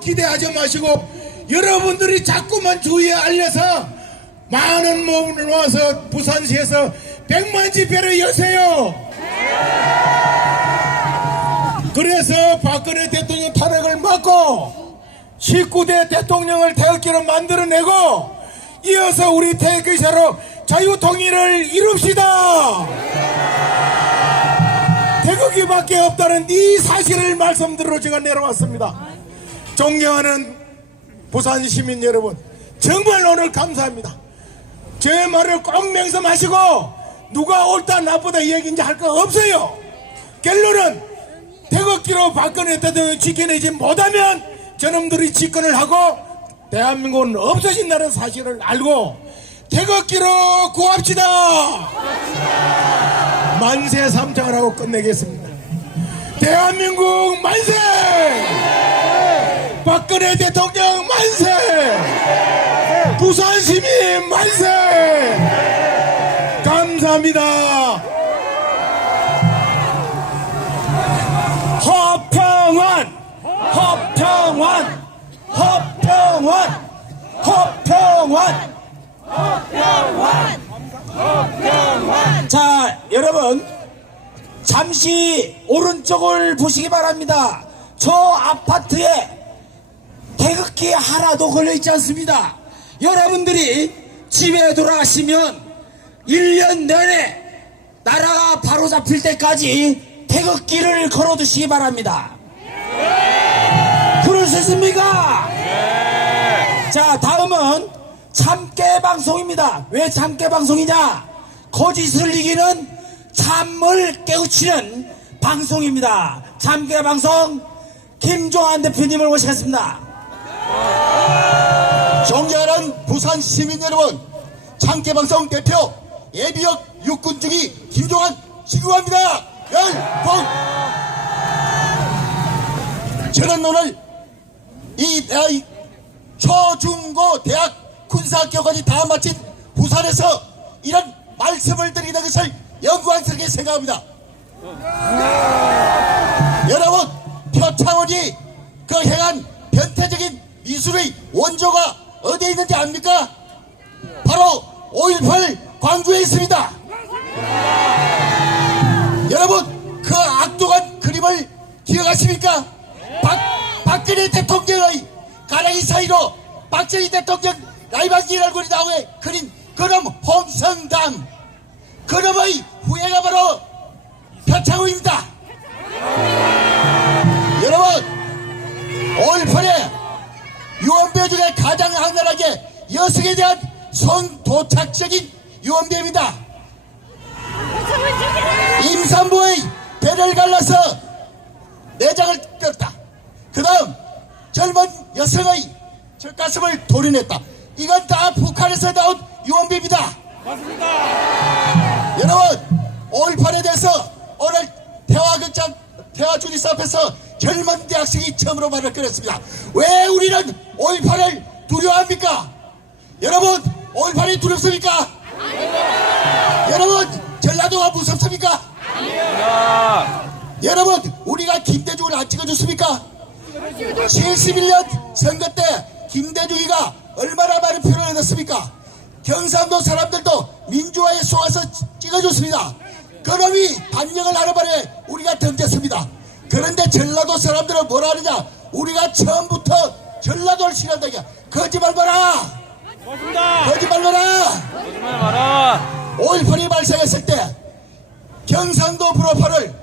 기대하지 마시고 여러분들이 자꾸만 주위에 알려서 많은 몸을 와서 부산시에서 100만 집회를 여세요. 그래서 박근혜 대통령 탄핵을 막고 19대 대통령을 태극기로 만들어내고 이어서 우리 태극기사로 자유통일을 이룹시다. 태극기밖에 없다는 이 사실을 말씀드리러 제가 내려왔습니다. 존경하는 부산 시민 여러분, 정말 오늘 감사합니다. 제 말을 꼭 명심하시고 누가 옳다 나쁘다 얘기인지 할 거 없어요. 결론은 태극기로 박근혜 대통령을 지켜내지 못하면 저놈들이 집권을 하고 대한민국은 없어진다는 사실을 알고 태극기로 구합시다. 만세 삼창을 하고 끝내겠습니다. 대한민국 만세! 박근혜 대통령 만세! 부산 시민 만세! 감사합니다. 허평원! 허평원! 허평원! 허평원! 허평원! 자, 여러분 잠시 오른쪽을 보시기 바랍니다. 저 아파트에 태극기 하나도 걸려있지 않습니다. 여러분들이 집에 돌아가시면 1년 내내 나라가 바로잡힐 때까지 태극기를 걸어두시기 바랍니다. 그럴 수 있습니까? 자, 다음은 참깨 방송입니다. 왜 참깨 방송이냐? 거짓을 이기는 참을 깨우치는 방송입니다. 참깨 방송 김종환 대표님을 모시겠습니다. 존경하는 부산 시민 여러분, 참깨방송 대표 예비역 육군중위 김종환 지구합니다. 열봉! 저는 오늘 이 초중고 대학 군사학교까지 다 마친 부산에서 이런 말씀을 드리는 것을 영광스럽게 생각합니다. 여러분, 표창원이 그 행한 변태적인 미술의 원조가 어디에 있는지 압니까? 바로 5.18 광주에 있습니다. 여러분, 그 악독한 그림을 기억하십니까? 박근혜 대통령의 가랑이 사이로 박정희 대통령 라이반기 얼굴이 나오게 그린 그놈 홍성담, 그놈의 후예가 바로 표창원입니다. 여러분, 5.18에 유언배 중에 가장 악랄하게 여성에 대한 성도착적인 유언배입니다. 임산부의 배를 갈라서 내장을 꼈다. 그 다음 젊은 여성의 젖가슴을 도려냈다. 이건 다 북한에서 나온 유언배입니다. 맞습니다. 여러분, 5.18에 대해서 오늘 대화극장 대화주리스 앞에서 젊은 대학생이 처음으로 말을 꺼냈습니다. 왜 우리는 5.18을 두려워합니까? 여러분, 5.18이 두렵습니까? 아닙니다. 여러분, 전라도가 무섭습니까? 아닙니다. 여러분, 우리가 김대중을 안 찍어줬습니까? 71년 선거 때 김대중이가 얼마나 많은 표를 얻었습니까? 경상도 사람들도 민주화에 쏘아서 찍어줬습니다. 그놈이 반역을 하는 바람에 우리가 던졌습니다. 그런데 전라도 사람들은 뭐라 하느냐? 우리가 처음부터 전라도를 싫어한다. 거짓말 마라. 거짓말 마라. 5.18이 발생했을 때 경상도 불어파를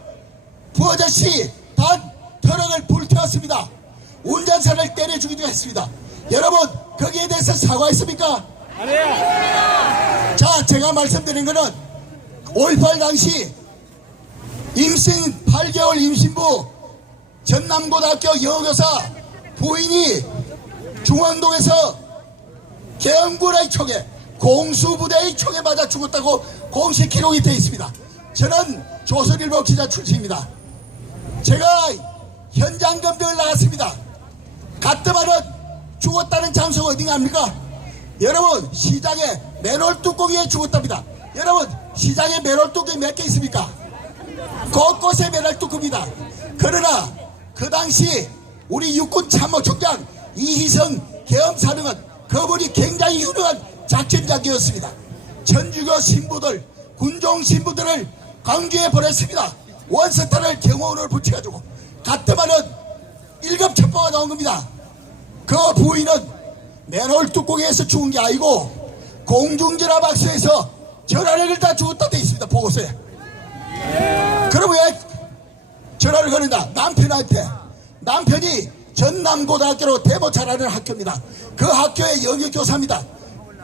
부어저씨 단 트럭을 불태웠습니다. 운전사를 때려 죽이기도 했습니다. 여러분, 거기에 대해서 사과했습니까? 아니요. 자, 제가 말씀드린 거는 5.18 당시 임신 8개월 임신부 전남고등학교 여교사 부인이 중원동에서 계엄군의 총에 공수부대의 총에 맞아 죽었다고 공식 기록이 되어 있습니다. 저는 조선일보 기자 출신입니다. 제가 현장 검증을 나갔습니다. 가뜩하면 죽었다는 장소가 어딘가 합니까? 여러분, 시장에 맨홀 뚜껑이에 죽었답니다. 여러분, 시장에 맨홀 뚜껑이 몇 개 있습니까? 곳곳에 맨홀 뚜껑입니다. 그러나 그 당시 우리 육군 참모총장 이희성 계엄사령은 그분이 굉장히 유능한 작전장이었습니다. 천주교 신부들, 군종 신부들을 광주에 보냈습니다. 원스타를 경호원을 붙여가지고 갔더만은 1급 첩보가 나온 겁니다. 그 부인은 맨홀 뚜껑에서 죽은 게 아니고 공중전화 박스에서 전화를 걸다 죽었다 돼 있습니다. 보고서에. 그럼 왜 전화를 거는다? 남편한테. 남편이 전남고등학교로 대모차라는 학교입니다. 그 학교의 영역교사입니다.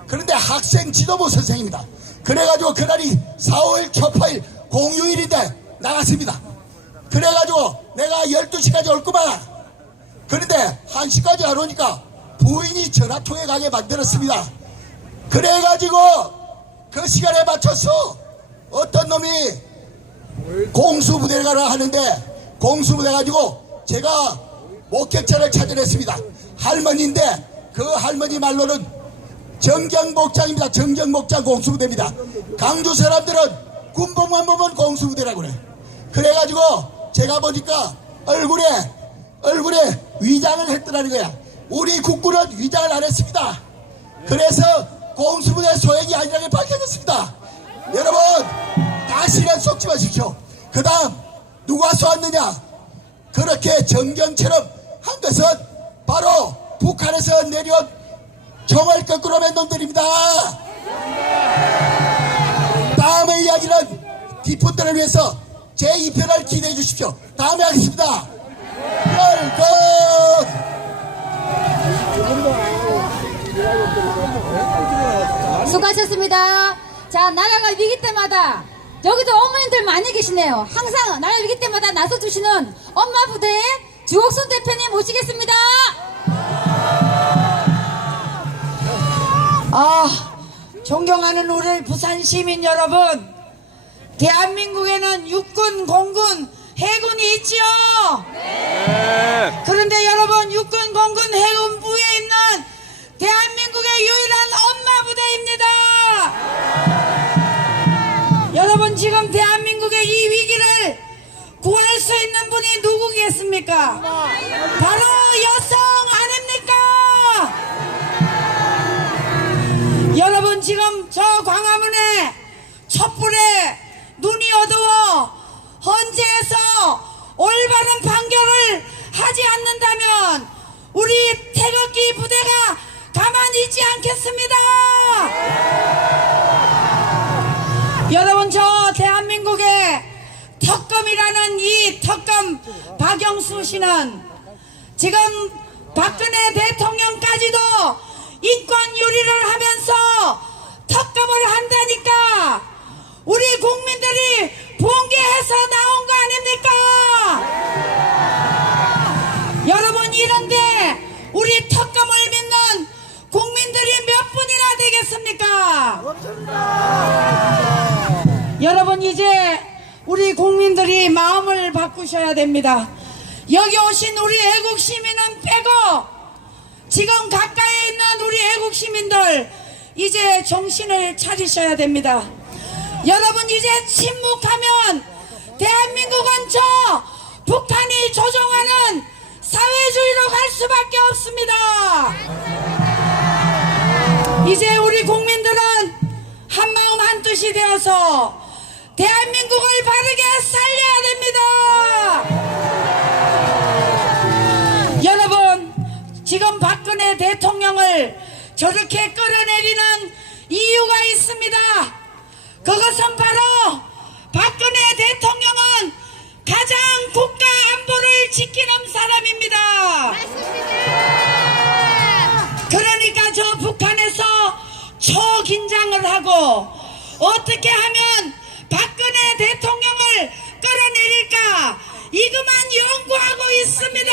그런데 학생 지도부 선생입니다. 그래가지고 그날이 4월 초파일 공휴일인데 나갔습니다. 그래가지고 내가 12시까지 올 거만. 그런데 1시까지 안 오니까 부인이 전화통에 가게 만들었습니다. 그래가지고 그 시간에 맞춰서 어떤 놈이 공수부대를 가라 하는데 공수부대 가지고 제가 목격자를 찾아냈습니다. 할머니인데 그 할머니 말로는 정경복장입니다. 정경복장 공수부대입니다. 강주 사람들은 군복만 보면 공수부대라고 그래. 그래가지고 제가 보니까 얼굴에 위장을 했더라는 거야. 우리 국군은 위장을 안 했습니다. 그래서 공수부대 소행이 아니라는 게 밝혀졌습니다. 여러분 다시는 속지 마십시오. 그 다음 누가 쏘았느냐? 그렇게 정경처럼 한 것은 바로 북한에서 내려온 총을 거꾸로 맨 놈들입니다. 다음의 이야기는 뒷분들을 위해서 제2편을 기대해 주십시오. 다음에 하겠습니다. 수고하셨습니다. 자, 나라가 위기 때마다 여기도 어머님들 많이 계시네요. 항상 나라 위기 때마다 나서주시는 엄마 부대 주옥순 대표님 모시겠습니다. 존경하는 우리 부산 시민 여러분, 대한민국에는 육군, 공군, 해군이 있지요. 그런데 여러분, 육군, 공군, 해군부에 있는 대한민국의 유일한 엄마 부대입니다. 여러분, 지금 대한민국의 이 위기를 구할 수 있는 분이 누구겠습니까? 바로 여성 아닙니까? 여러분, 지금 저 광화문에 촛불에 눈이 어두워 헌재에서 올바른 판결을 하지 않는다면 우리 태극기 부대가 가만히 있지 않겠습니다. 여러분, 저 대한민국의 특검이라는 이 특검 박영수 씨는 지금 박근혜 대통령까지도 인권 유리를 하면서 특검을 한다니까 우리 국민들이 붕괴해서 나온 거 아닙니까? 여러분, 이런데 우리 특검을 믿는 국민들이 몇 분이나 되겠습니까? 여러분, 이제 우리 국민들이 마음을 바꾸셔야 됩니다. 여기 오신 우리 애국 시민은 빼고 지금 가까이에 있는 우리 애국 시민들 이제 정신을 차리셔야 됩니다. 여러분, 이제 침묵하면 대한민국은 저 북한이 조종하는 사회주의로 갈 수밖에 없습니다. 이제 우리 국민들은 한마음 한뜻이 되어서 대한민국을 바르게 살려야 됩니다. 여러분, 지금 박근혜 대통령을 저렇게 끌어내리는 이유가 있습니다. 그것은 바로 박근혜 대통령은 가장 국가 안보를 지키는 사람입니다. 그러니까 저 북한에서 초긴장을 하고 어떻게 하면 박근혜 대통령을 끌어내릴까 이것만 연구하고 있습니다.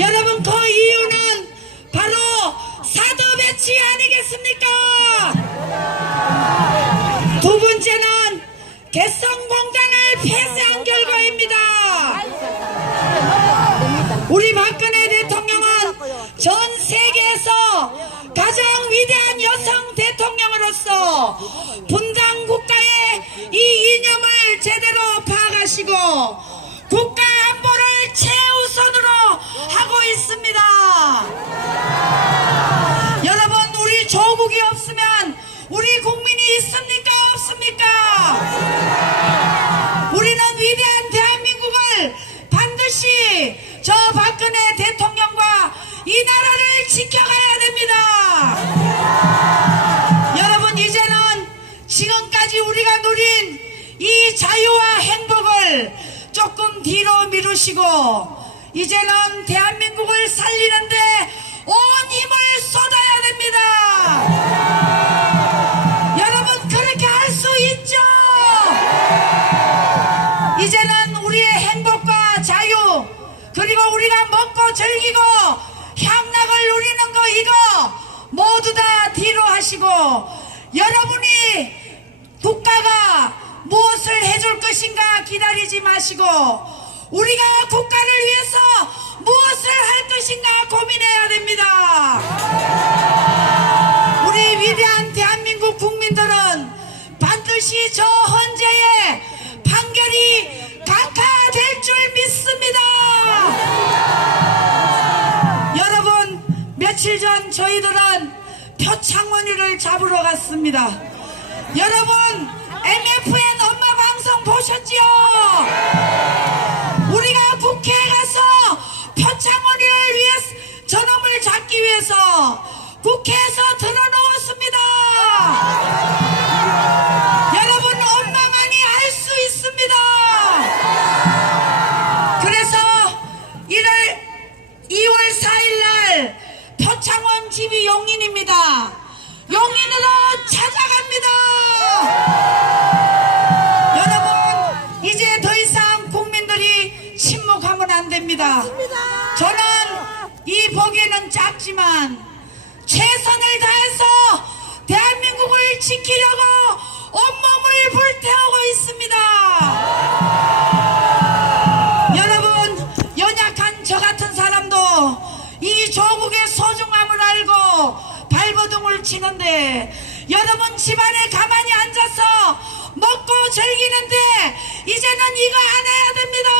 여러분, 그 이유는 바로 사드 배치 아니겠습니까? 두 번째는 개성공단을 폐쇄한 결과입니다. 우리 박근혜 대통령은 전 세계에서 가장 위대한 여성 대통령으로서 분단 국가의 이 이념을 제대로 파악하시고 국가 안보를 최우선으로 저 박근혜 대통령과 이 나라를 지켜가야 됩니다. 여러분, 이제는 지금까지 우리가 누린 이 자유와 행복을 조금 뒤로 미루시고 이제는 대한민국을 살리는데 온 힘을 쏟아야 됩니다. 여러분, 그렇게 할 수 있죠? 이제는 우리의 행복과 자유, 그리고 우리가 먹고 즐기고 향락을 누리는 거, 이거 모두 다 뒤로 하시고 여러분이 국가가 무엇을 해줄 것인가 기다리지 마시고 우리가 국가를 위해서 무엇을 할 것인가 고민해야 됩니다. 우리 위대한 대한민국 국민들은 반드시 저 헌재의 판결이 각하될 줄 믿습니다. 여러분, 며칠 전 저희들은 표창원이를 잡으러 갔습니다. 여러분, MFN 엄마 방송 보셨지요? 우리가 국회에 가서 표창원이를 위해서 저놈을 잡기 위해서 국회에서 들어놓았습니다. 여러분, 엄마만이 알 수 있습니다. 그래서 2월 4일날 표창원 집이 용인입니다. 용인으로 찾아갑니다. 여러분, 이제 더 이상 국민들이 침묵하면 안 됩니다. 저는 이 보기에는 작지만 최선을 다해서 대한민국을 지키려고 온몸을 불태우고 있습니다. 여러분, 연약한 저 같은 사람도 이 조국의 소중함을 알고 발버둥을 치는데 여러분, 집안에 가만히 앉아서 먹고 즐기는데 이제는 이거 안 해야 됩니다.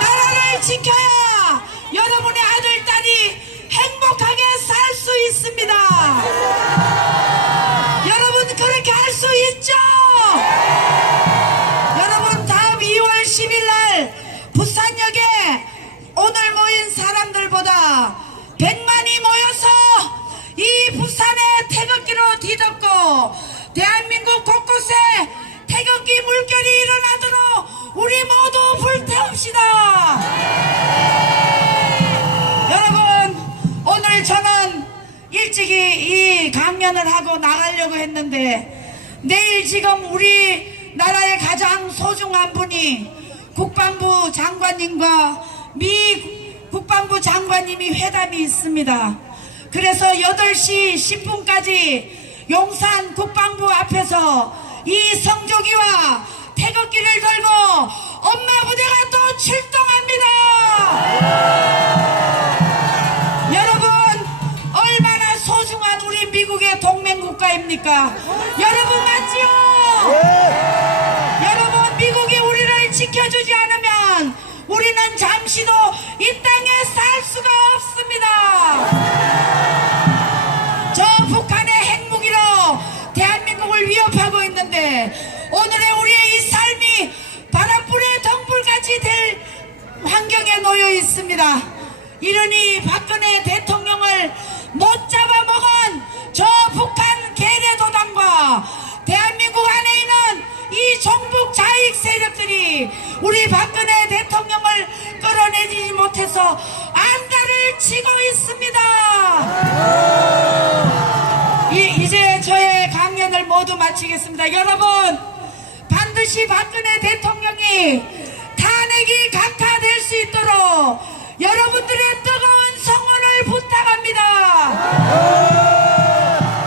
나라를 지켜야 여러분의 아들, 딸이 행복하게 살 수 있습니다. 여러분, 그렇게 할 수 있죠? 여러분, 다음 2월 10일날 부산역에 오늘 모인 사람들보다 100만이 모여서 이 부산의 태극기로 뒤덮고 대한민국 곳곳에 태극기 물결이 일어나도록 우리 모두 불태웁시다. 여러분, 오늘 저는 일찍이 이 강연을 하고 나가려고 했는데 내일 지금 우리나라의 가장 소중한 분이 국방부 장관님과 미 국방부 장관님이 회담이 있습니다. 그래서 8시 10분까지 용산 국방부 앞에서 이 성조기와 태극기를 들고 엄마 부대가 또 출동합니다. 여러분, 얼마나 소중한 우리 미국의 동맹국가입니까? 여러분, 맞지요? 여러분, 미국이 우리를 지켜주지 않으면 우리는 잠시도 이 땅에 살 수가 없습니다. 저 북한의 핵무기로 대한민국을 위협하고 있는데 오늘의 우리의 이 삶이 바람불에 덩불같이 될 환경에 놓여 있습니다. 이러니 박근혜 대통령을 못 잡아먹은 저 북한 계례도당과 대한민국 안에 있는 이 종북 자익 세력들이 우리 박근혜 대통령을 끌어내지 못해서 안달을 치고 있습니다. 이제 저의 강연을 모두 마치겠습니다. 여러분, 반드시 박근혜 대통령이 탄핵이 각하될 수 있도록 여러분들의 뜨거운 성원을 부탁합니다.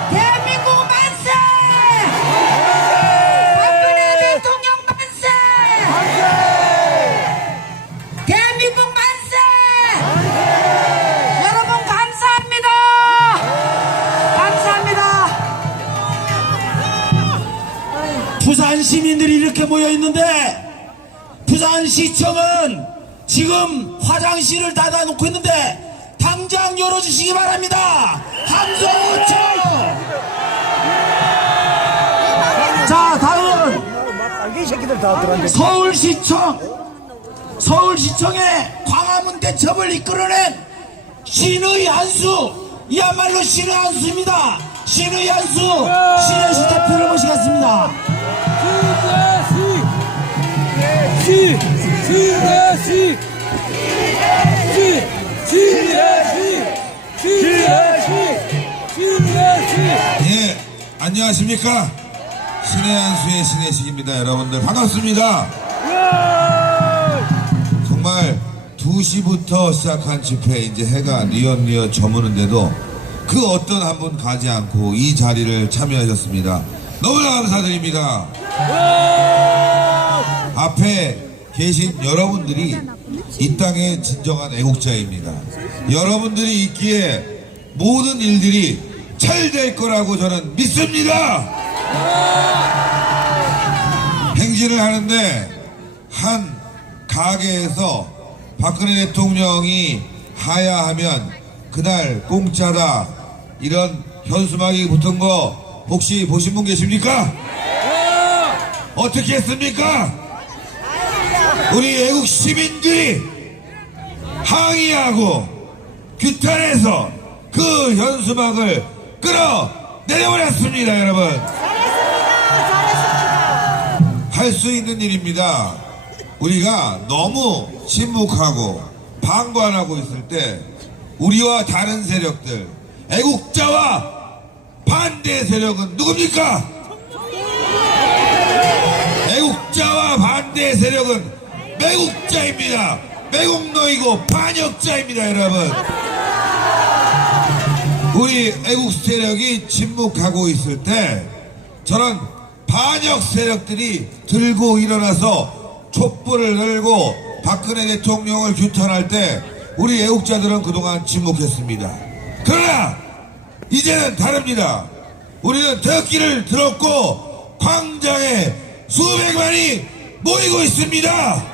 대한민국 만세! 박근혜 대통령 만세! 대한민국 만세! 여러분, 감사합니다. 감사합니다. 부산 시민들이 이렇게 모여 있는데 부산시청은 지금 화장실을 닫아놓고 있는데 당장 열어주시기 바랍니다. 함성호청. 자, 다음은 서울시청 서울시청의 광화문 대첩을 이끌어낸 신의 한수, 이야말로 신의 한수입니다. 신의 한수, 신혜시 대표를 모시겠습니다. 예, 안녕하십니까. 신의 한수의 신혜식입니다. 여러분들 반갑습니다. 정말 2시부터 시작한 집회, 이제 해가 뉘엿뉘엿 저무는데도 그 어떤 한 분 가지 않고 이 자리를 참여하셨습니다. 너무나 감사드립니다. 앞에 계신 여러분들이 이 땅의 진정한 애국자입니다. 여러분들이 있기에 모든 일들이 잘 될 거라고 저는 믿습니다. 행진을 하는데 한 가게에서 박근혜 대통령이 하야하면 그날 공짜다, 이런 현수막이 붙은 거 혹시 보신 분 계십니까? 어떻게 했습니까? 우리 애국 시민들이 항의하고 규탄해서 그 현수막을 끌어 내려버렸습니다. 여러분, 할 수 있는 일입니다. 우리가 너무 침묵하고 방관하고 있을 때 우리와 다른 세력들, 애국자와 반대 세력은 누굽니까? 애국자와 반대 세력은 매국자입니다. 매국노이고 반역자입니다. 여러분, 우리 애국 세력이 침묵하고 있을 때 저런 반역 세력들이 들고 일어나서 촛불을 들고 박근혜 대통령을 규탄할 때 우리 애국자들은 그동안 침묵했습니다. 그러나 이제는 다릅니다. 우리는 태극기를 들었고 광장에 수백만이 모이고 있습니다.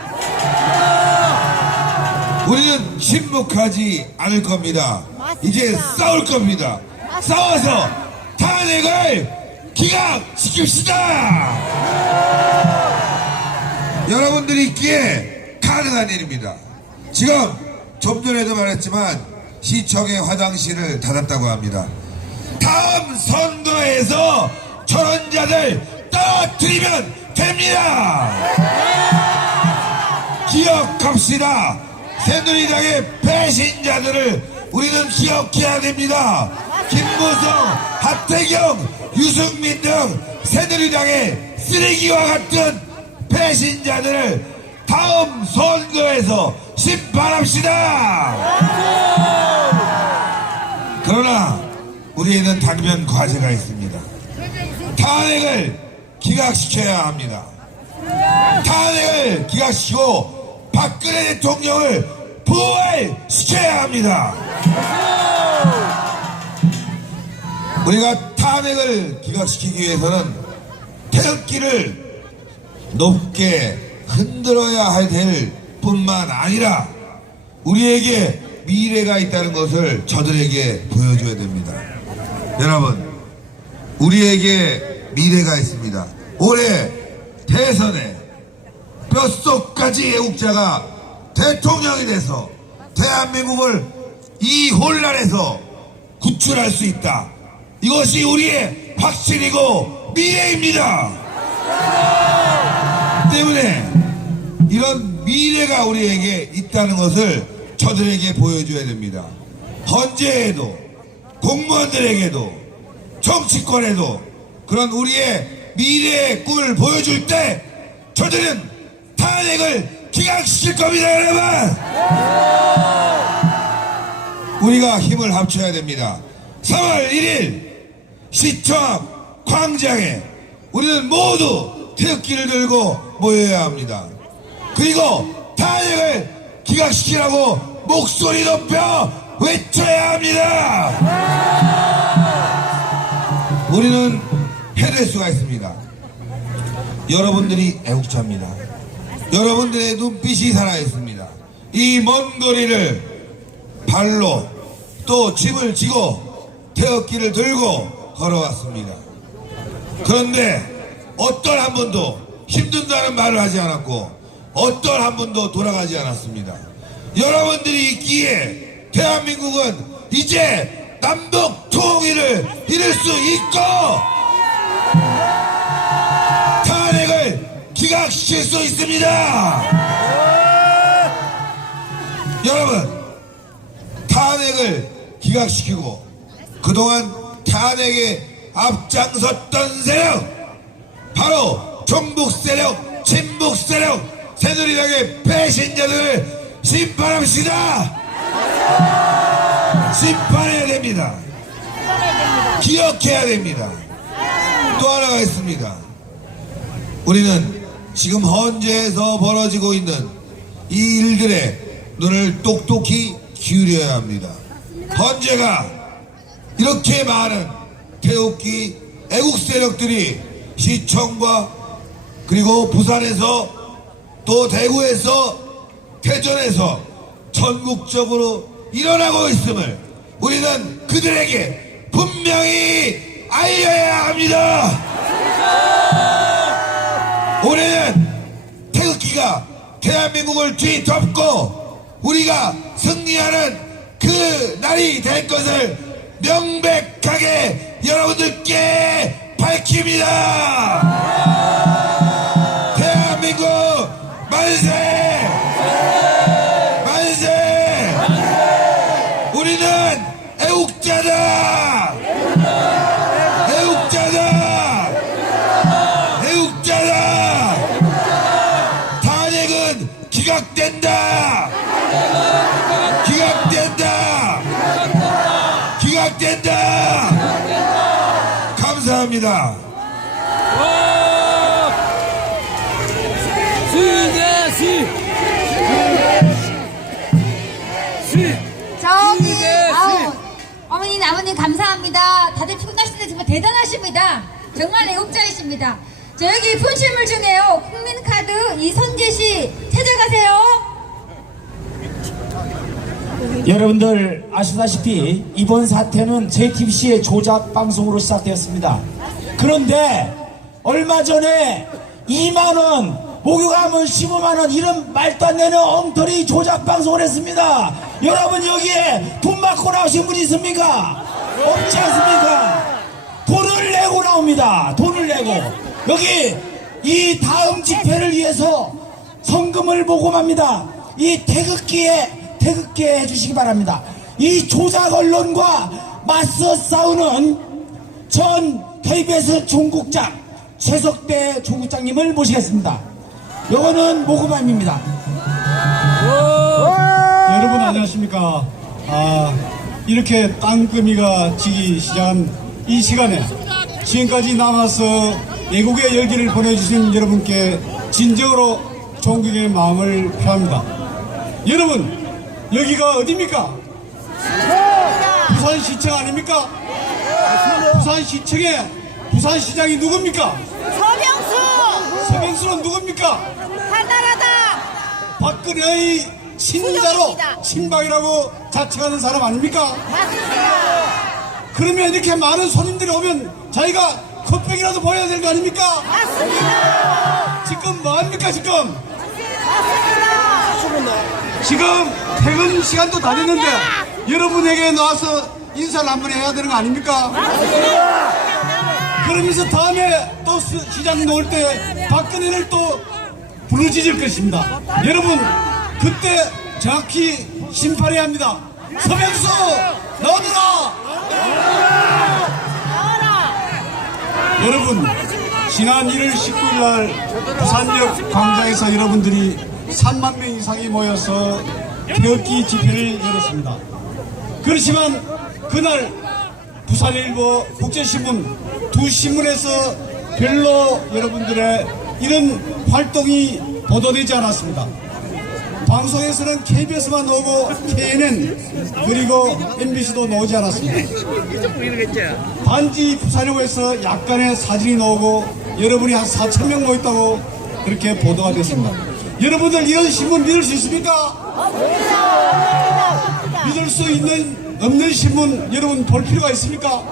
우리는 침묵하지 않을 겁니다. 이제 싸울 겁니다. 싸워서 탄핵을 기각시킵시다. 여러분들이 있기에 가능한 일입니다. 지금 좀 전에도 말했지만 시청의 화장실을 닫았다고 합니다. 다음 선거에서 저런자들 떨어뜨리면 됩니다. 기억합시다. 새누리당의 배신자들을 우리는 기억해야 됩니다. 김무성, 하태경, 유승민 등 새누리당의 쓰레기와 같은 배신자들을 다음 선거에서 심판합시다. 그러나 우리에는 당면 과제가 있습니다. 탄핵을 기각시켜야 합니다. 탄핵을 기각시키고 박근혜 대통령을 부활시켜야 합니다. 우리가 탄핵을 기각시키기 위해서는 태극기를 높게 흔들어야 될 뿐만 아니라 우리에게 미래가 있다는 것을 저들에게 보여줘야 됩니다. 여러분, 우리에게 미래가 있습니다. 올해 대선에 뼛속까지 애국자가 대통령이 돼서 대한민국을 이 혼란에서 구출할 수 있다. 이것이 우리의 확신이고 미래입니다. 때문에 이런 미래가 우리에게 있다는 것을 저들에게 보여줘야 됩니다. 헌재에도, 공무원들에게도, 정치권에도 그런 우리의 미래의 꿈을 보여줄 때 저들은 탄핵을 기각시킬 겁니다. 여러분, 우리가 힘을 합쳐야 됩니다. 3월 1일 시청 앞 광장에 우리는 모두 태극기를 들고 모여야 합니다. 그리고 탄핵을 기각시키라고 목소리 높여 외쳐야 합니다. 우리는 해낼 수가 있습니다. 여러분들이 애국자입니다. 여러분들의 눈빛이 살아있습니다. 이 먼 거리를 발로 또 짐을 지고 태극기를 들고 걸어왔습니다. 그런데 어떤 한 번도 힘든다는 말을 하지 않았고 어떤 한 분도 돌아가지 않았습니다. 여러분들이 있기에 대한민국은 이제 남북 통일을 이룰 수 있고 탄핵을 기각시킬 수 있습니다. 여러분, 탄핵을 기각시키고 그동안 탄핵에 앞장섰던 세력, 바로 종북 세력, 친북 세력, 새누리당의 배신자들을 심판합시다. 심판해야 됩니다. 기억해야 됩니다. 또 하나가 있습니다. 우리는 지금 헌재에서 벌어지고 있는 이 일들에 눈을 똑똑히 기울여야 합니다. 헌재가 이렇게 많은 태극기 애국 세력들이 시청과 그리고 부산에서 또 대구에서 대전에서 전국적으로 일어나고 있음을 우리는 그들에게 분명히 알려야 합니다. 올해는 태극기가 대한민국을 뒤덮고 우리가 승리하는 그 날이 될 것을 명백하게 여러분들께 밝힙니다. 대한민국 만세! 만세! 우리는 애국자다! 애국자다! 애국자다! 탄핵은 기각된다! 기각된다! 기각된다! 감사합니다. 저기 아우 어머님 아버님 감사합니다. 다들 피곤하신데 정말 대단하십니다. 정말 애국자이십니다. 저 여기 분실물 중에요. 국민카드 이선재 씨 찾아가세요. 여러분들 아시다시피 이번 사태는 JTBC의 조작 방송으로 시작되었습니다. 그런데 얼마 전에 2만원 목욕하면 15만원 이런 말도 안 되는 엉터리 조작 방송을 했습니다. 여러분 여기에 돈 받고 나오신 분 있습니까? 없지 않습니까? 돈을 내고 나옵니다. 돈을 내고 여기 이 다음 집회를 위해서 성금을 모금합니다. 이 태극기에 해주시기 바랍니다. 이 조작 언론과 맞서 싸우는 전 KBS 총국장 최석대 총국장님을 모시겠습니다. 요거는 모금함입니다. 여러분 안녕하십니까. 이렇게 땅거미가 지기 시작한 이 시간에 지금까지 남아서 애국의 열기를 보내주신 여러분께 진정으로 존경의 마음을 표합니다. 여러분 여기가 어디입니까? 부산시청 아닙니까? 부산시청에 부산시장이 누굽니까? 서병수는 누굽니까? 한나라다. 박근혜의 친자로 수정입니다. 친박이라고 자칭하는 사람 아닙니까? 맞습니다. 그러면 이렇게 많은 손님들이 오면 자기가 컵백이라도 보여야 되는 거 아닙니까? 맞습니다. 지금 뭐합니까 지금? 맞습니다. 지금 퇴근 시간도 다 됐는데 여러분에게 나와서 인사를 한번 해야 되는 거 아닙니까? 그러면서 다음에 또 시장 나올 때 박근혜를 또 부르짖을 것입니다. 여러분 그때 정확히 심판해야 합니다. 서병수 나오너라. 여러분 지난 1월 19일 날 부산역 광장에서 여러분들이 3만 명 이상이 모여서 태극기 집회를 열었습니다. 그렇지만 그날 부산일보, 국제신문 두 신문에서 별로 여러분들의 이런 활동이 보도되지 않았습니다. 방송에서는 KBS만 나오고 KNN 그리고 MBC도 나오지 않았습니다. 단지 부산일보에서 약간의 사진이 나오고 여러분이 한 4,000명 모였다고 그렇게 보도가 됐습니다. 여러분들 이런 신문 믿을 수 있습니까? 믿을 수 있는 없는 신문 여러분 볼 필요가 있습니까?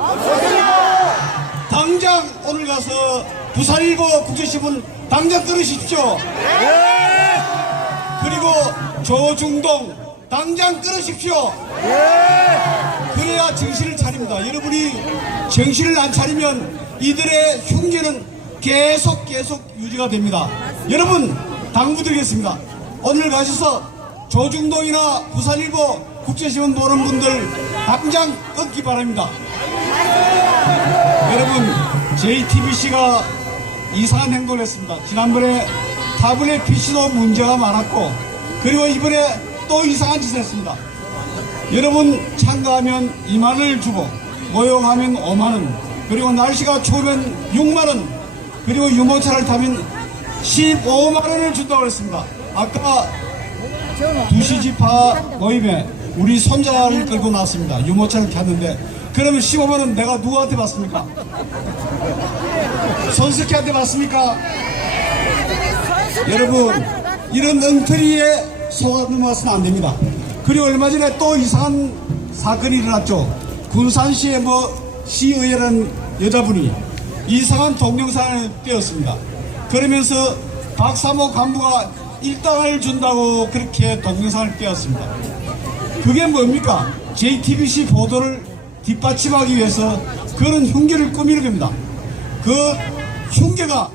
당장 오늘 가서 부산일보 국제신문 당장 끊으십시오. 그리고 조중동 당장 끊으십시오. 그래야 정신을 차립니다. 여러분이 정신을 안 차리면 이들의 흉계는 계속 유지가 됩니다. 여러분 당부드리겠습니다. 오늘 가셔서 조중동이나 부산일보 국제신문 보는 분들 당장 끊기 바랍니다. 여러분 JTBC가 이상한 행동을 했습니다. 지난번에 타블렛 PC도 문제가 많았고 그리고 이번에 또 이상한 짓을 했습니다. 여러분 참가하면 2만원을 주고 모욕하면 5만원 그리고 날씨가 추우면 6만원 그리고 유모차를 타면 15만원을 준다고 했습니다. 아까 2시 집화 모임에 우리 손자를 끌고 나왔습니다. 유모차를 탔는데 그러면 15만원 내가 누구한테 받습니까? 손석희한테 받습니까? 여러분 이런 엉터리에 속아 넘어가서는 안 됩니다. 그리고 얼마 전에 또 이상한 사건이 일어났죠. 군산시의 시의회라는 여자분이 이상한 동영상을 띄웠습니다. 그러면서 박사모 간부가 일당을 준다고 그렇게 동영상을 띄웠습니다. 그게 뭡니까? JTBC 보도를 뒷받침하기 위해서 그런 흉계를 꾸미는 겁니다. 그 흉계가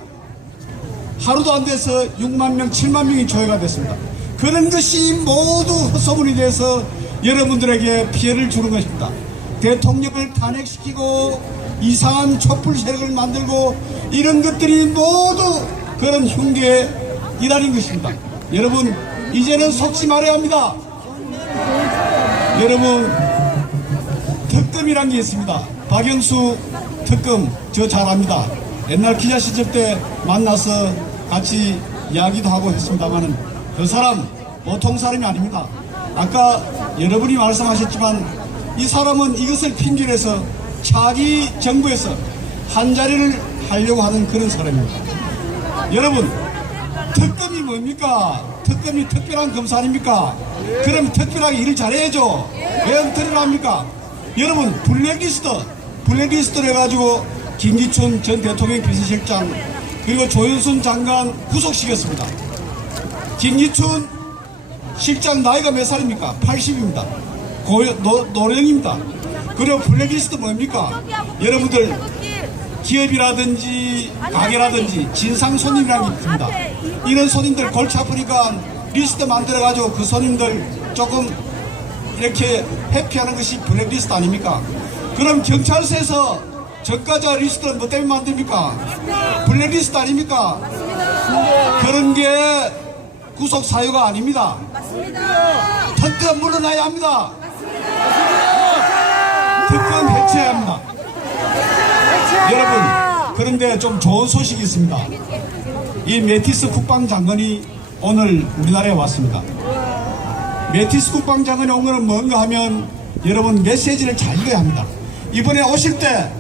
하루도 안 돼서 6만 명, 7만 명이 조회가 됐습니다. 그런 것이 모두 헛소문이 돼서 여러분들에게 피해를 주는 것입니다. 대통령을 탄핵시키고 이상한 촛불 세력을 만들고 이런 것들이 모두 그런 흉계의 일환인 것입니다. 여러분 이제는 속지 말아야 합니다. 여러분 특검이란 게 있습니다. 박영수 특검 저 잘 압니다. 옛날 기자 시절 때 만나서 같이 이야기도 하고 했습니다만은 그 사람 보통 사람이 아닙니다. 아까 여러분이 말씀하셨지만 이 사람은 이것을 핑계로 해서 차기 정부에서 한 자리를 하려고 하는 그런 사람입니다. 여러분 특검이 뭡니까? 특검이 특별한 검사 아닙니까? 그럼 특별하게 일을 잘해야죠. 왜 엉터리를 합니까? 여러분 블랙리스트를 해가지고 김기춘 전 대통령 비서실장 그리고 조윤순 장관 구속시켰습니다. 김기춘 실장 나이가 몇 살입니까? 80입니다. 노령입니다. 그리고 블랙리스트 뭡니까? 여러분들 기업이라든지 가게라든지 진상 손님이라는 게 있습니다. 이런 손님들 골치 아프니까 리스트 만들어가지고 그 손님들 조금 이렇게 회피하는 것이 블랙리스트 아닙니까? 그럼 경찰서에서 저가자 리스트는 뭐 때문에 만듭니까? 블랙리스트 아닙니까? 그런 게 구속 사유가 아닙니다. 특검 물러나야 합니다. 특검 해체해야 합니다. 여러분 그런데 좀 좋은 소식이 있습니다. 이 매티스 국방장관이 오늘 우리나라에 왔습니다. 매티스 국방장관이 온 것은 뭔가 하면 여러분 메시지를 잘 읽어야 합니다. 이번에 오실 때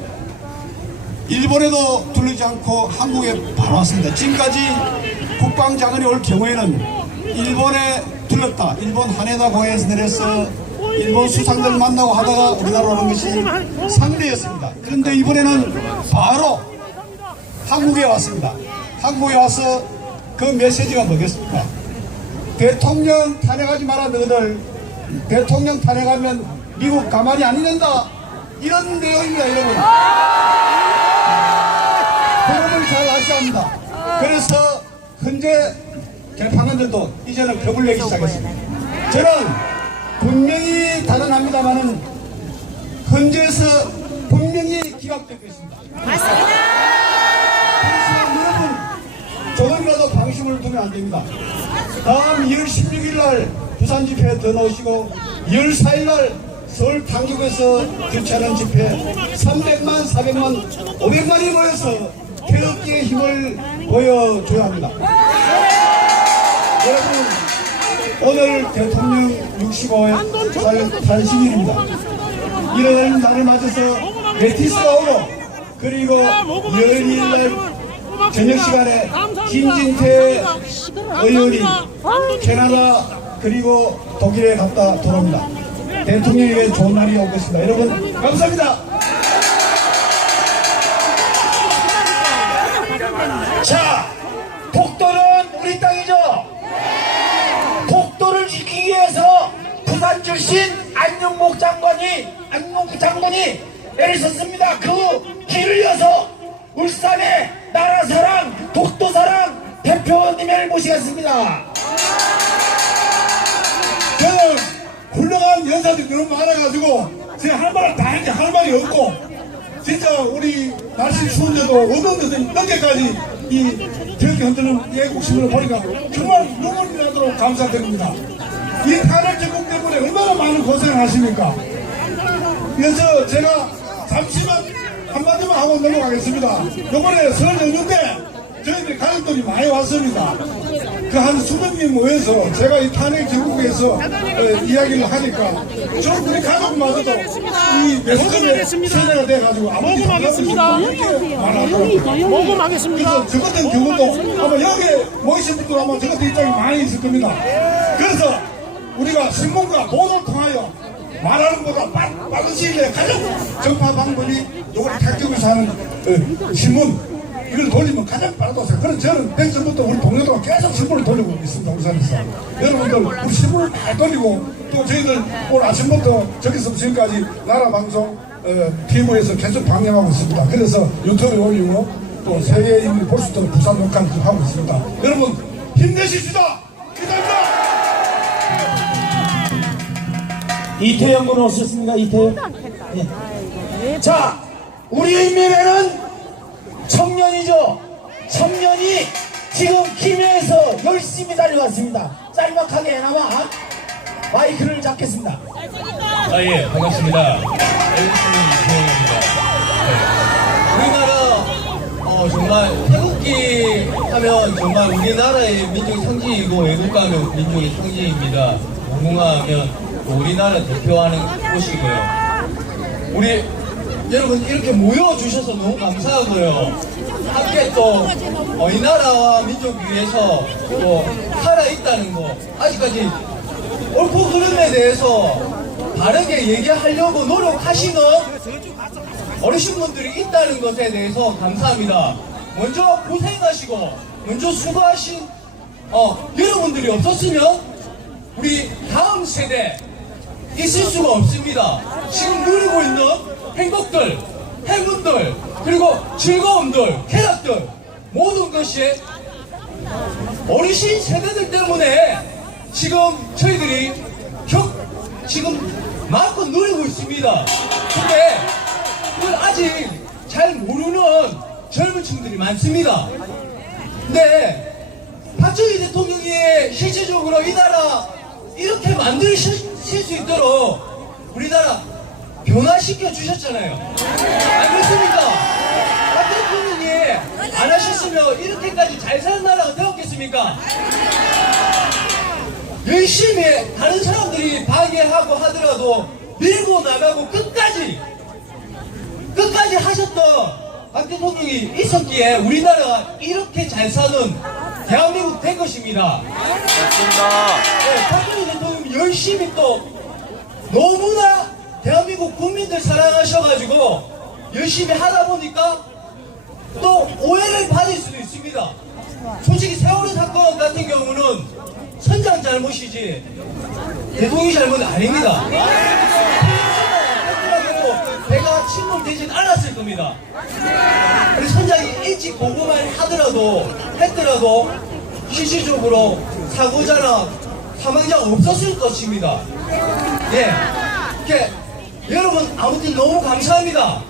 일본에도 들르지 않고 한국에 바로 왔습니다. 지금까지 국방장관이 올 경우에는 일본에 들렀다. 일본 하네다 공항에서 내려서 일본 수상들 만나고 하다가 우리나라 오는 것이 상대였습니다. 그런데 이번에는 바로 한국에 왔습니다. 한국에 와서 그 메시지가 뭐겠습니까? 대통령 탄핵하지 마라 너희들. 대통령 탄핵하면 미국 가만히 안 있는다. 이런 내용입니다. 여러분 그러면 잘 아셔야 합니다. 그래서 현재 재판관들도 이제는 겁을 내기 시작했습니다. 저는 분명히 단언합니다만은 헌재에서 분명히 기각되고 있습니다. 맞습니다. 그래서 여러분 조금이라도 방심을 두면 안 됩니다. 다음 2월 16일 날 부산 집회에 더 나오시고 2월 4일 날 서울 당직에서 개최하는 집회 300만, 400만, 500만이 모여서 태극기의 힘을 보여줘야 합니다. 여러분 오늘 대통령 65살 탄신일입니다. 이런 날을 맞아서 매티스가 오고 그리고 12일 날 저녁 시간에 김진태 의원이 캐나다 그리고 독일에 갔다 돌아옵니다. 대통령에게 좋은 날이 오겠습니다. 여러분 감사합니다. 자, 폭도는 우리 땅이죠. 주신 안용복 장관이 애를 썼습니다. 그 길을 이어서 울산의 나라사랑 독도사랑 대표님을 모시겠습니다. 저는 훌륭한 연사들이 너무 많아가지고 제가 할 말을 다 했는데 할 말이 없고 진짜 우리 날씨 추운데도 어두운 데서 늦게까지 이 저렇게 흔드는 애국심을 보니까 정말 눈물이 나도록 감사드립니다. 이 탄핵 정국 때문에 얼마나 많은 고생을 하십니까? 그래서 제가 잠시만 한마디만 하고 넘어가겠습니다. 이번에 설 연휴인데 저희들이 가족들이 많이 왔습니다. 그 한 수백 명 모여서 제가 이 탄핵 전국에서 이야기를 하니까 저 우리 가족마저도 이 매스컴에 세대가 돼가지고 아버지 반갑습니다 이렇게 말하더라고요. 먹음하겠습니다. 그래서 저 같은 경우도 아마 여기에 모이신 분들 아마 저 같은 입장이 많이 있을 겁니다. 그래서 우리가 신문과 보도를 통하여 말하는 것보다 빠른 시일 내에 가장 전파 방법이 요걸 택정에서 하는 신문 이걸 돌리면 가장 빠르다고 생각해요. 그래서 저는 100전부터 우리 동료들과 계속 신문을 돌리고 있습니다. 울산에서. 여러분들 우리 신문을 많이 돌리고 또 저희들 오늘 아침부터 저기서 지금까지 나라방송 TV에서 계속 방영하고 있습니다. 그래서 유튜브에 올리고 또 세계인들이 볼 수 있도록 부산 녹화를 하고 있습니다. 여러분 힘내십시다. 기다립니다. 이태영 군 오셨습니까? 이태영? 예. 자, 우리의 미래는 청년이죠. 청년이 지금 김해에서 열심히 달려왔습니다. 짤막하게나마 마이크를 잡겠습니다. 예, 반갑습니다. 이태영입니다. 우리나라 정말 태극기 하면 정말 우리나라의 민족 상징이고 애국가면 민족의 상징입니다. 무궁화하면 우리나라 대표하는 곳이고요. 우리 여러분 이렇게 모여주셔서 너무 감사하고요. 함께 또 이 나라와 민족 위해서 또 살아있다는 거 아직까지 옳고 그름에 대해서 바르게 얘기하려고 노력하시는 어르신분들이 있다는 것에 대해서 감사합니다. 먼저 고생하시고 먼저 수고하신 여러분들이 없었으면 우리 다음 세대 있을 수가 없습니다. 지금 누리고 있는 행복들, 행운들, 그리고 즐거움들, 쾌락들 모든 것이 어르신 세대들 때문에 지금 저희들이 지금 마음껏 누리고 있습니다. 근데 그걸 아직 잘 모르는 젊은 층들이 많습니다. 근데 박정희 대통령이 실질적으로 이 나라 이렇게 만드실 수 있도록 우리나라 변화시켜 주셨잖아요. 안 그렇습니까? 박 대통령이 안 하셨으면 이렇게까지 잘 사는 나라가 되었겠습니까? 열심히 다른 사람들이 방해하고 하더라도 밀고 나가고 끝까지 하셨던 박 대통령이 있었기에 우리나라가 이렇게 잘 사는 대한민국 된 것입니다. 맞습니다. 네, 박정희 대통령이 열심히 또 너무나 대한민국 국민들 사랑하셔가지고 열심히 하다 보니까 또 오해를 받을 수도 있습니다. 솔직히 세월호 사건 같은 경우는 선장 잘못이지 대통령이 잘못은 아닙니다. 배가 침몰되진 않았을 겁니다. 우리 선장이 일찍 보고만 했더라도 실질적으로 사고자나 사망자가 없었을 것입니다. 예. 이렇게 여러분 아무튼 너무 감사합니다.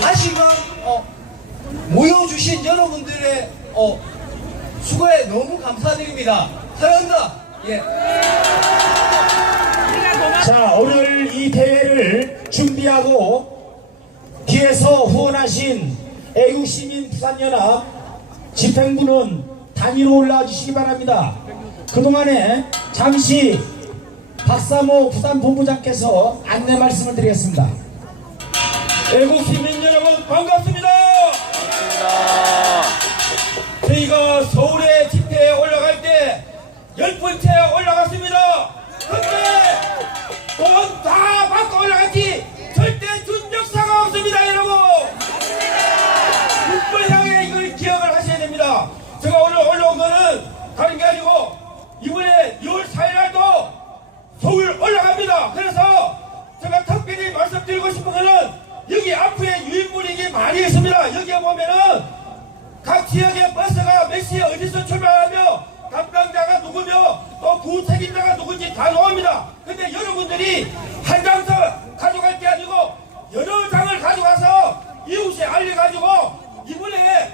다시금 모여주신 여러분들의 수고에 너무 감사드립니다. 사랑합니다. 예. 자, 오늘 이 대회를 준비하고 뒤에서 후원하신 애국시민 부산연합 집행부는 단위로 올라와 주시기 바랍니다. 그동안에 잠시 박사모 부산본부장께서 안내 말씀을 드리겠습니다. 애국시민 여러분 반갑습니다. 저희가 서울에 집회에 올라갈 때 10번째 올라갔습니다. 근데 돈 다 받고 올라갔지 절대 준 역사가 없습니다. 여러분 국민향에 이걸 기억을 하셔야 됩니다. 제가 오늘 올라온 거는 다른 게 아니고 이번에 6월 4일 날도 서울 올라갑니다. 싶은 거는 여기 앞에 유인물이 많이 있습니다. 여기에 보면은 각 지역의 버스가 몇 시에 어디서 출발하며 담당자가 누구며 또 구책임자가 누군지 다 나옵니다. 근데 여러분들이 한 장서 가져갈 게 아니고 여러 장을 가져가서 이웃에 알려가지고 이번에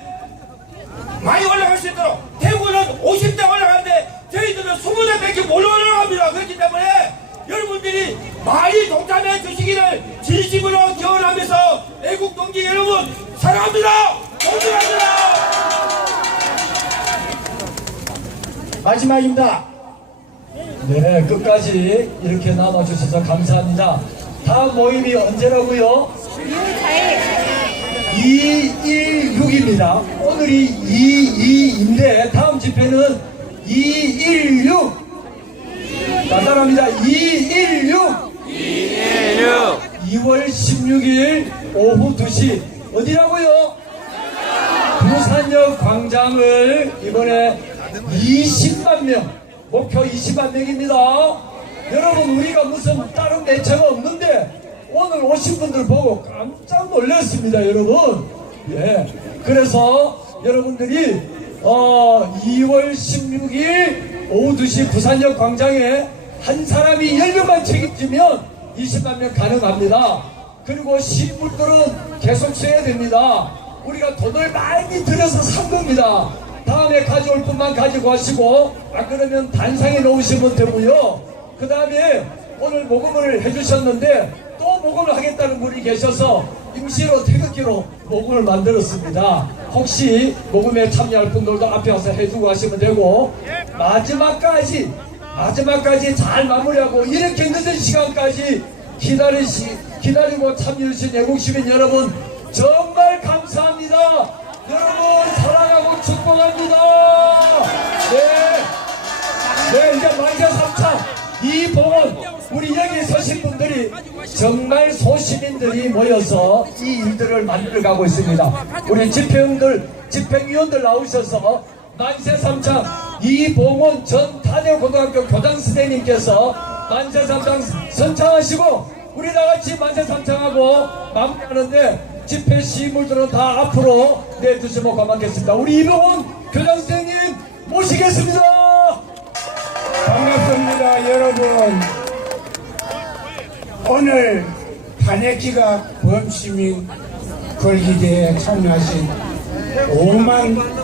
많이 올라갈 수 있도록 대구는 50대 올라가는데 저희들은 20대밖에 못 올라갑니다. 그렇기 때문에 여러분들이 많이 동참해 주시기를 진심으로 기원하면서 애국 동지 여러분 사랑합니다. 존경합니다. 마지막입니다. 네, 끝까지 이렇게 남아주셔서 감사합니다. 다음 모임이 언제라고요? 216입니다. 오늘이 22인데 다음 집회는 216. 간단합니다. 216. 2월 16일 오후 2시 어디라고요? 부산역 광장을 이번에 20만 명, 목표 20만 명입니다. 여러분, 우리가 무슨 다른 매체가 없는데 오늘 오신 분들 보고 깜짝 놀랐습니다, 여러분. 예. 그래서 여러분들이 2월 16일 오후 2시 부산역 광장에 한 사람이 10명만 책임지면 20만 명 가능합니다. 그리고 시민들은 계속 써야 됩니다. 우리가 돈을 많이 들여서 산 겁니다. 다음에 가져올 분만 가지고 가시고 안 그러면 단상에 놓으시면 되고요. 그 다음에 오늘 모금을 해주셨는데 또 모금을 하겠다는 분이 계셔서 임시로 태극기로 모금을 만들었습니다. 혹시 모금에 참여할 분들도 앞에 와서 해주고 가시면 되고 마지막까지 잘 마무리하고 이렇게 늦은 시간까지 기다리고 참여해주신 애국시민 여러분 정말 감사합니다. 여러분 사랑하고 축복합니다. 네, 이제 만세 3차 이 봉은 우리 여기 서신 분들이 정말 소시민들이 모여서 이 일들을 만들어가고 있습니다. 우리 집행위원들 나오셔서 만세 3차 이봉원 전 탄해고등학교 교장 선생님께서 만세 3차 선창하시고 우리 다같이 만세 3창하고 마무리하는데 집회 시민들은 다 앞으로 내주시면 고맙겠습니다. 우리 이봉원 교장 선생님 모시겠습니다. 반갑습니다, 여러분. 오늘 탄핵기각 범시민 걸기대에 참여하신 5만